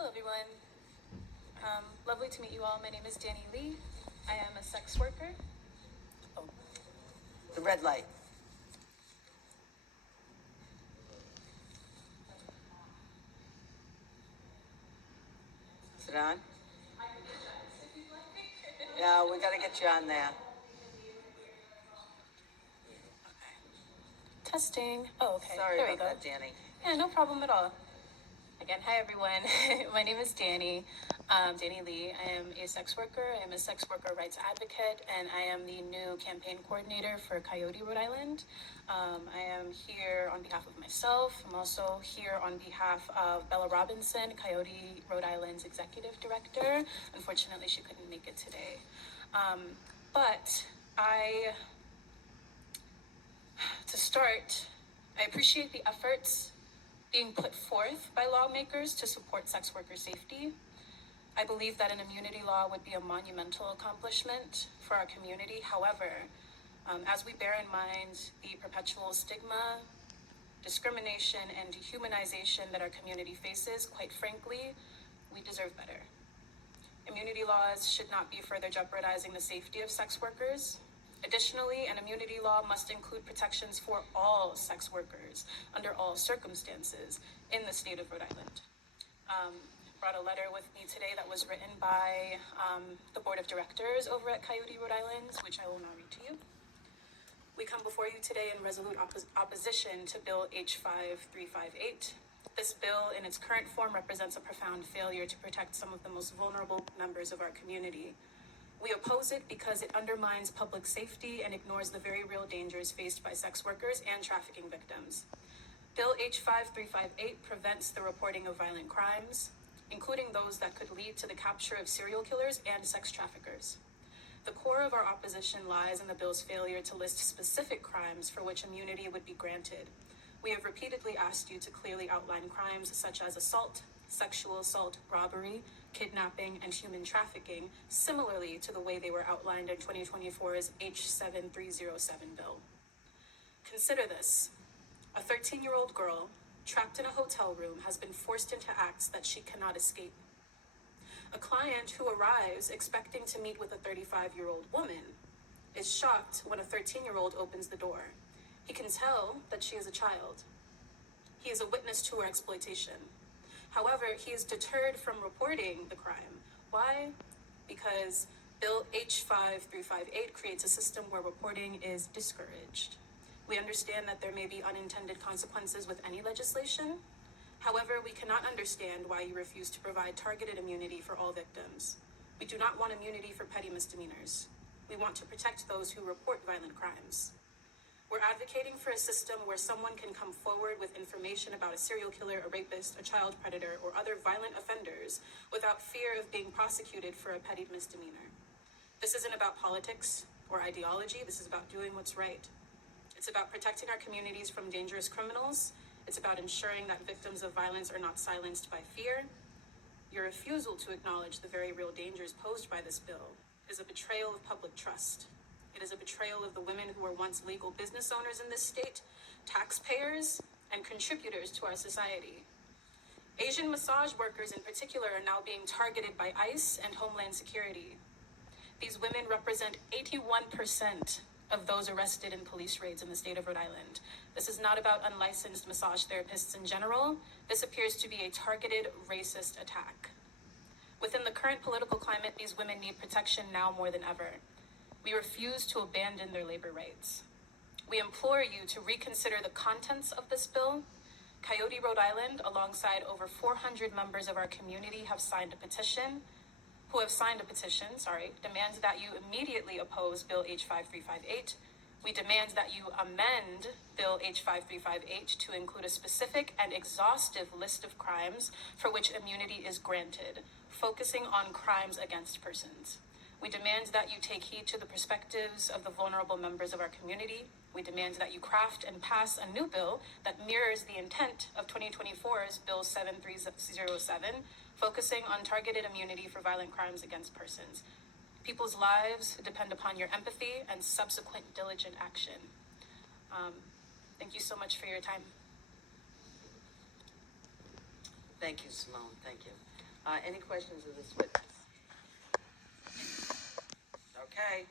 Hello everyone. Lovely to meet you all. My name is Danny Lee. I am a sex worker. Oh, the red light. Is it on? Yeah, we gotta get you on there. Testing. Oh, okay. Sorry there we about go. that, Danny. Yeah, no problem at all. Again, hi everyone. My name is Danny. Danny Lee. I am a sex worker. I am a sex worker rights advocate, and I am the new campaign coordinator for Coyote Rhode Island. I am here on behalf of myself. I'm also here on behalf of Bella Robinson, Coyote Rhode Island's executive director. Unfortunately, she couldn't make it today. To start, I appreciate the efforts being put forth by lawmakers to support sex worker safety. I believe that an immunity law would be a monumental accomplishment for our community. However, as we bear in mind the perpetual stigma, discrimination, and dehumanization that our community faces, quite frankly, we deserve better. Immunity laws should not be further jeopardizing the safety of sex workers. Additionally, an immunity law must include protections for all sex workers under all circumstances in the state of Rhode Island. Brought a letter with me today that was written by the board of directors over at Coyote Rhode Island, which I will now read to you. We come before you today in resolute opposition to Bill H5358. This bill in its current form represents a profound failure to protect some of the most vulnerable members of our community. We oppose it because it undermines public safety and ignores the very real dangers faced by sex workers and trafficking victims. Bill H5358 prevents the reporting of violent crimes, including those that could lead to the capture of serial killers and sex traffickers. The core of our opposition lies in the bill's failure to list specific crimes for which immunity would be granted. We have repeatedly asked you to clearly outline crimes such as assault, sexual assault, robbery, kidnapping, and human trafficking, similarly to the way they were outlined in 2024's H5307 bill. Consider this. A 13-year-old girl trapped in a hotel room has been forced into acts that she cannot escape. A client who arrives expecting to meet with a 35-year-old woman is shocked when a 13-year-old opens the door. He can tell that she is a child. He is a witness to her exploitation. However, he is deterred from reporting the crime. Why? Because Bill H5358 creates a system where reporting is discouraged. We understand that there may be unintended consequences with any legislation. However, we cannot understand why you refuse to provide targeted immunity for all victims. We do not want immunity for petty misdemeanors. We want to protect those who report violent crimes. We're advocating for a system where someone can come forward with information about a serial killer, a rapist, a child predator, or other violent offenders without fear of being prosecuted for a petty misdemeanor. This isn't about politics or ideology. This is about doing what's right. It's about protecting our communities from dangerous criminals. It's about ensuring that victims of violence are not silenced by fear. Your refusal to acknowledge the very real dangers posed by this bill is a betrayal of public trust. It is a betrayal of the women who were once legal business owners in this state, taxpayers, and contributors to our society. Asian massage workers in particular are now being targeted by ICE and Homeland Security. These women represent 81% of those arrested in police raids in the state of Rhode Island. This is not about unlicensed massage therapists in general. This appears to be a targeted racist attack. Within the current political climate, these women need protection now more than ever. We refuse to abandon their labor rights. We implore you to reconsider the contents of this bill. Coyote Rhode Island, alongside over 400 members of our community, demands that you immediately oppose Bill H5358. We demand that you amend Bill H5358 to include a specific and exhaustive list of crimes for which immunity is granted, focusing on crimes against persons. We demand that you take heed to the perspectives of the vulnerable members of our community. We demand that you craft and pass a new bill that mirrors the intent of 2024's Bill 7307, focusing on targeted immunity for violent crimes against persons. People's lives depend upon your empathy and subsequent diligent action. Thank you so much for your time. Thank you, Simone. Thank you. Any questions of this witness? Okay.